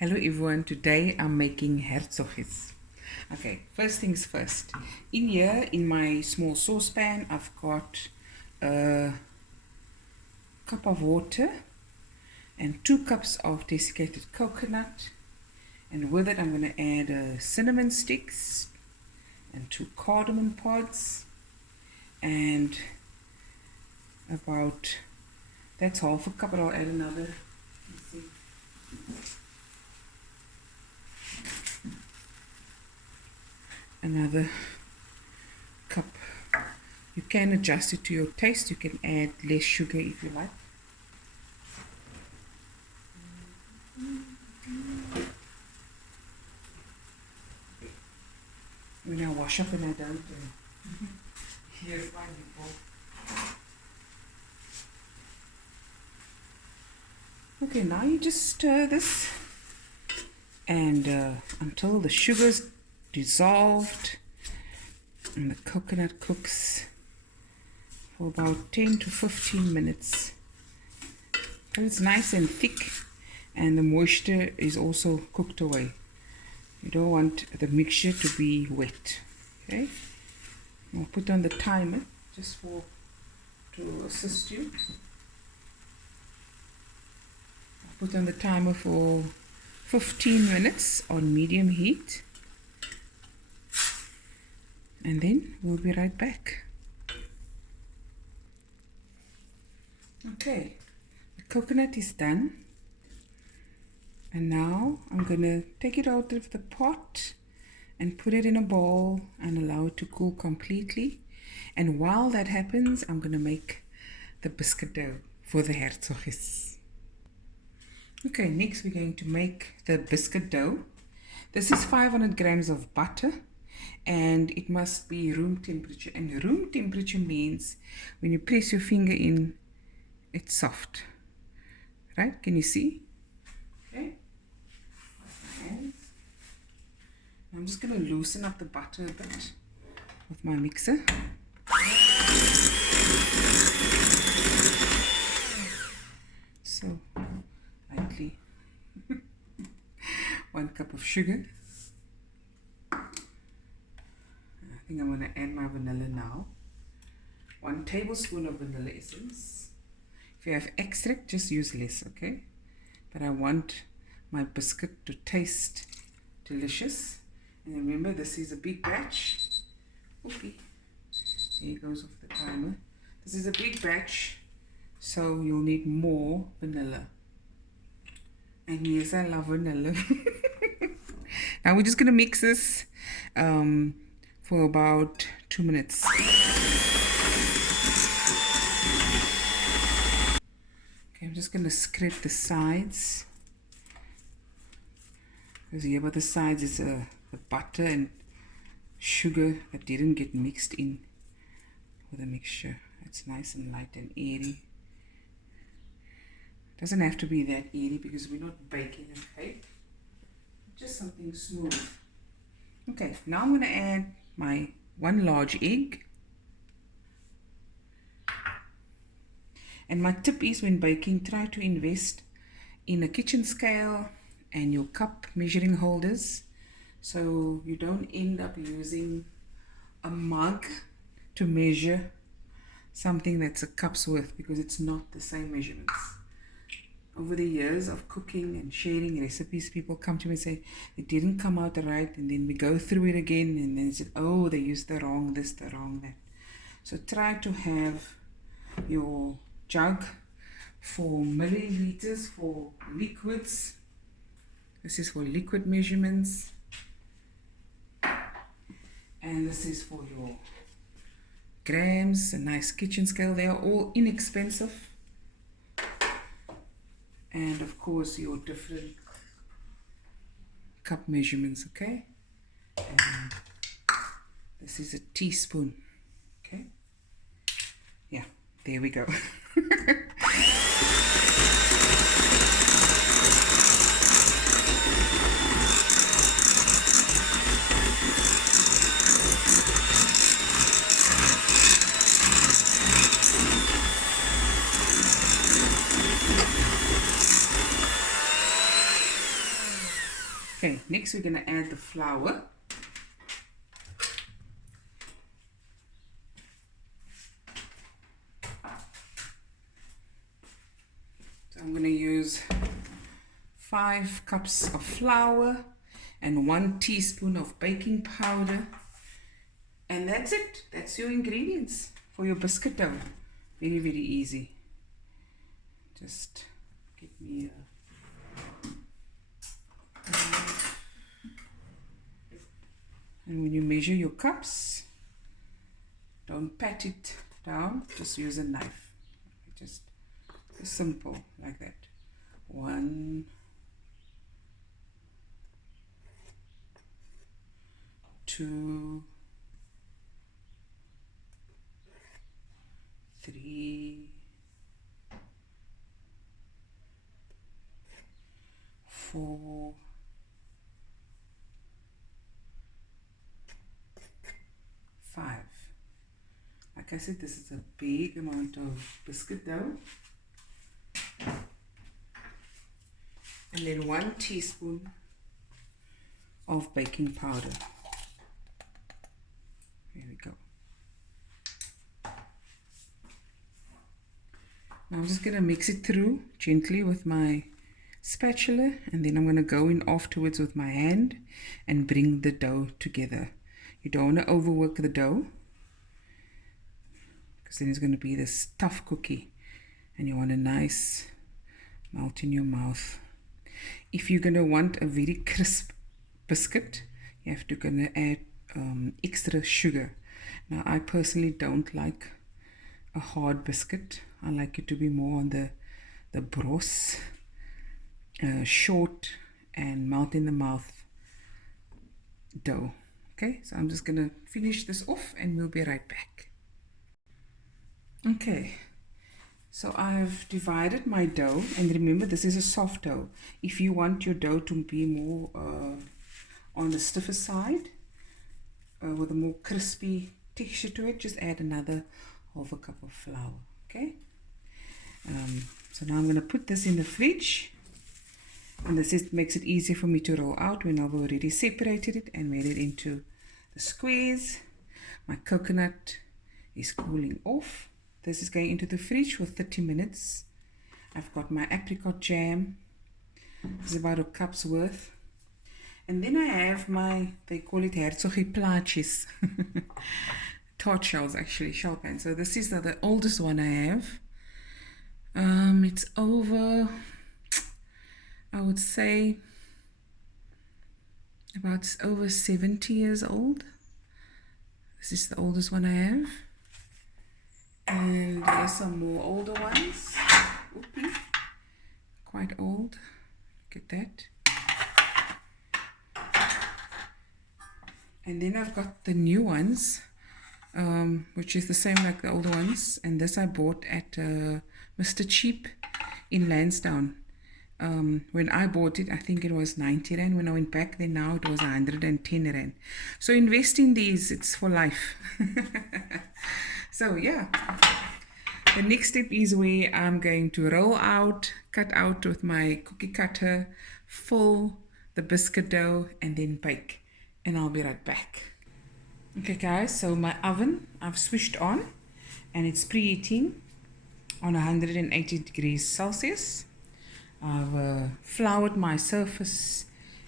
Hello everyone, today I'm making Hertzoggies. Okay, first things first. In here, in my small saucepan, I've got a cup of water and 2 cups of desiccated coconut. And with it, I'm going to add cinnamon sticks and 2 cardamom pods. And that's half a cup, but I'll add another. Let's see. Another cup. You can adjust it to your taste. You can add less sugar if you like. When I wash up and I don't, here's my before. Okay, now you just stir this and until the sugar's dissolved and the coconut cooks for about 10 to 15 minutes. So it's nice and thick and the moisture is also cooked away. You don't want the mixture to be wet. Okay, I'll put on the timer just to assist you. I'll put on the timer for 15 minutes on medium heat. And then we'll be right back. Okay, the coconut is done. And now I'm going to take it out of the pot and put it in a bowl and allow it to cool completely. And while that happens, I'm going to make the biscuit dough for the Hertzoggies. Okay, next we're going to make the biscuit dough. This is 500 grams of butter. And it must be room temperature, and room temperature means when you press your finger in, it's soft, right? Can you see? Okay, my hands. I'm just going to loosen up the butter a bit with my mixer. So lightly. 1 cup of sugar. I think I'm going to add my vanilla now. 1 tablespoon of vanilla essence. If you have extract, just use less, okay? But I want my biscuit to taste delicious. And remember, this is a big batch. Oopie. There it goes off the timer. This is a big batch, so you'll need more vanilla. And yes, I love vanilla. Now we're just going to mix this for about 2 minutes. Okay, I'm just going to scrape the sides. Because here by the sides is the butter and sugar that didn't get mixed in with the mixture. It's nice and light and airy. Doesn't have to be that airy because we're not baking a cake. Just something smooth. Okay, now I'm going to add my 1 large egg. And my tip is, when baking, try to invest in a kitchen scale and your cup measuring holders, so you don't end up using a mug to measure something that's a cup's worth, because it's not the same measurements. Over the years of cooking and sharing recipes, people come to me and say, it didn't come out right, and then we go through it again, and then say, oh, they used the wrong this, the wrong that. So try to have your jug for milliliters for liquids. This is for liquid measurements. And this is for your grams, a nice kitchen scale. They are all inexpensive. And of course your different cup measurements, okay? And this is a teaspoon, okay? Yeah, there we go. Okay, next we're going to add the flour. So I'm going to use 5 cups of flour and 1 teaspoon of baking powder. And that's it. That's your ingredients for your biscuit dough. Very, very easy. Just give me a... And when you measure your cups, don't pat it down, just use a knife. Just simple like that. 1, 2, 3, 4, 5. Like I said, this is a big amount of biscuit dough. And then 1 teaspoon of baking powder. There we go. Now I'm just going to mix it through gently with my spatula, and then I'm going to go in afterwards with my hand and bring the dough together. You don't want to overwork the dough, because then it's going to be this tough cookie, and you want a nice melt in your mouth. If you're going to want a very crisp biscuit, you have to add extra sugar. Now I personally don't like a hard biscuit. I like it to be more on the brosse, short and melt in the mouth dough. Okay, so I'm just gonna finish this off and we'll be right back. Okay, so I've divided my dough, and remember this is a soft dough. If you want your dough to be more on the stiffer side, with a more crispy texture to it, just add another half a cup of flour. Okay, so now I'm going to put this in the fridge, and this makes it easier for me to roll out when I've already separated it and made it into the squares. My coconut is cooling off. This is going into the fridge for 30 minutes. I've got my apricot jam. This is about a cup's worth. And then I have my, they call it Hertzoggie plaatjes. Tart shells, actually, shell pan. So this is the oldest one I have. It's over, I would say, about over 70 years old. This is the oldest one I have. And there's some more older ones. Oopie. Quite old. Look at that. And then I've got the new ones, which is the same like the older ones. And this I bought at Mr. Cheap in Lansdowne. When I bought it, I think it was 90 Rand. When I went back there now, it was 110 Rand. So invest in these, it's for life. So yeah, the next step is where I'm going to roll out, cut out with my cookie cutter, fill the biscuit dough, and then bake. And I'll be right back. Okay guys, so my oven I've switched on, and it's preheating on 180 degrees Celsius. I've floured my surface,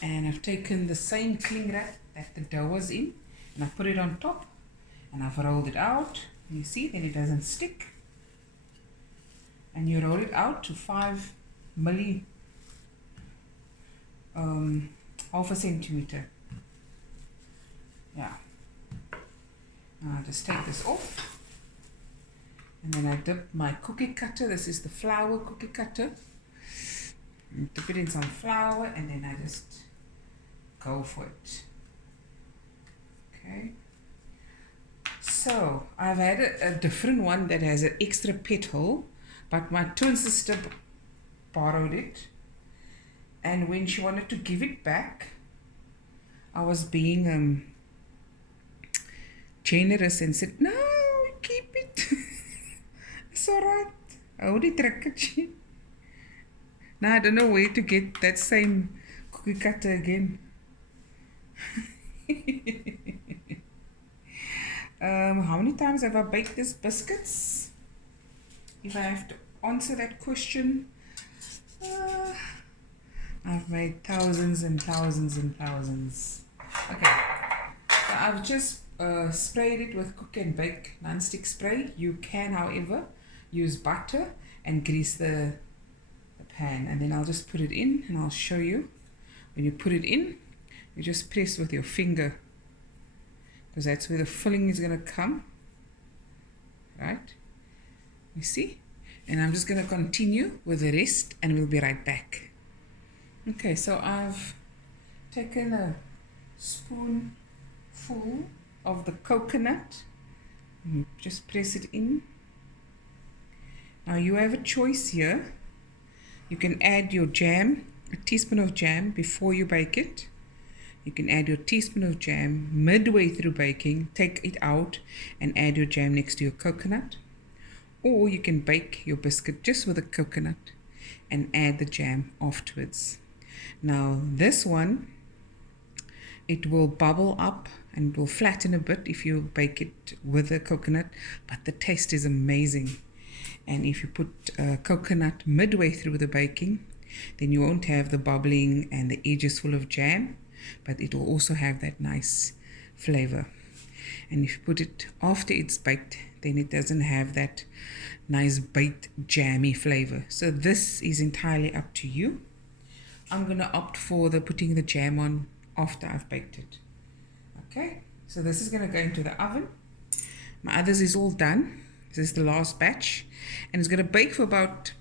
and I've taken the same cling wrap that the dough was in, and I put it on top, and I've rolled it out. You see, then it doesn't stick. And you roll it out to 5 milli, half a centimeter. Yeah. Now I just take this off, and then I dip my cookie cutter. This is the flour cookie cutter. And dip it in some flour, and then I just go for it. Okay. So I've had a different one that has an extra petal, but my twin sister borrowed it, and when she wanted to give it back, I was being generous and said, no, keep it. It's alright. Hou die trekkertjie. Now I don't know where to get that same cookie cutter again. How many times have I baked these biscuits? If I have to answer that question, I've made thousands and thousands and thousands. Okay, so I've just sprayed it with cook and bake non-stick spray. You can, however, use butter and grease the pan, and then I'll just put it in and I'll show you. When you put it in, you just press with your finger, because that's where the filling is going to come, right? You see? And I'm just going to continue with the rest and we'll be right back. Okay, so I've taken a spoonful of the coconut and just press it in. Now you have a choice here. You can add your jam, a teaspoon of jam, before you bake it. You can add your teaspoon of jam midway through baking, take it out and add your jam next to your coconut. Or you can bake your biscuit just with the coconut and add the jam afterwards. Now this one, it will bubble up and it will flatten a bit if you bake it with the coconut, but the taste is amazing. And if you put coconut midway through the baking, then you won't have the bubbling and the edges full of jam, but it will also have that nice flavor. And if you put it after it's baked, then it doesn't have that nice baked jammy flavor. So this is entirely up to you. I'm going to opt for putting the jam on after I've baked it. Okay, so this is going to go into the oven. My others is all done. This is the last batch, and it's going to bake for about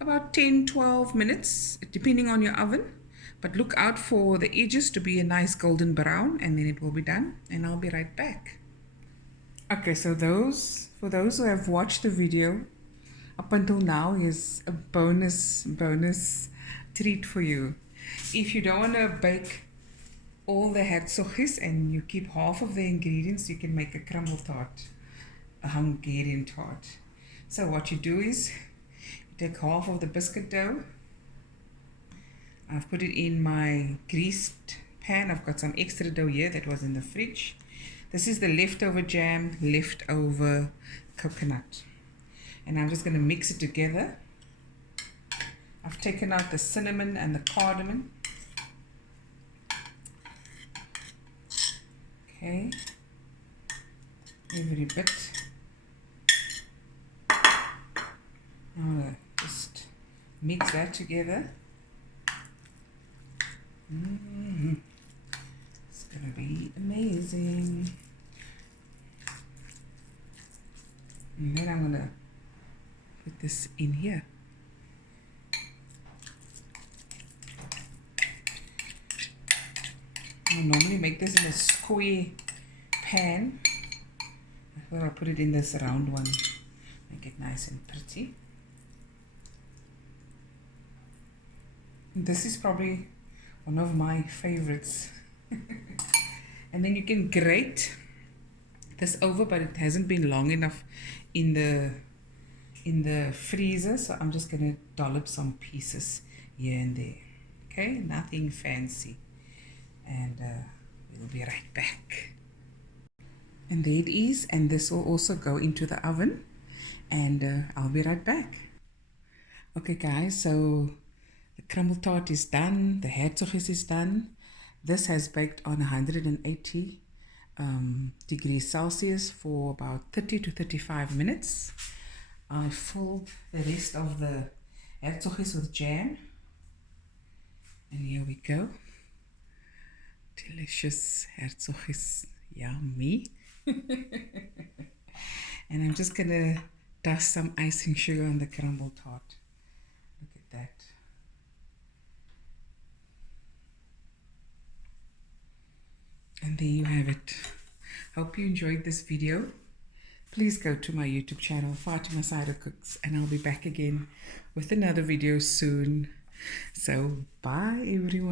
10-12 minutes depending on your oven, but look out for the edges to be a nice golden brown, and then it will be done, and I'll be right back. Okay, so for those who have watched the video up until now, is a bonus treat for you. If you don't want to bake all the Hertzoggies and you keep half of the ingredients, you can make a crumble tart, a Hungarian tart. So what you do is you take half of the biscuit dough. I've put it in my greased pan. I've got some extra dough here that was in the fridge. This is the leftover jam, leftover coconut, and I'm just going to mix it together. I've taken out the cinnamon and the cardamom. Okay, every bit. I'm going to just mix that together. It's going to be amazing. And then I'm going to put this in here. I normally make this in a square pan. I thought I'll put it in this round one. Make it nice and pretty. This is probably one of my favorites. And then you can grate this over, but it hasn't been long enough in the freezer, so I'm just going to dollop some pieces here and there. Okay, nothing fancy. And we'll be right back. And there it is, and this will also go into the oven, and I'll be right back. Okay guys, so the crumble tart is done, the Hertzoggies is done. This has baked on 180 degrees Celsius for about 30 to 35 minutes. I filled the rest of the Hertzoggies with jam, and here we go. Delicious Hertzoggies, yummy. And I'm just gonna dust some icing sugar on the crumble tart. Look at that. And there you have it. Hope you enjoyed this video. Please go to my YouTube channel, Fatima Cooks, and I'll be back again with another video soon. So bye everyone.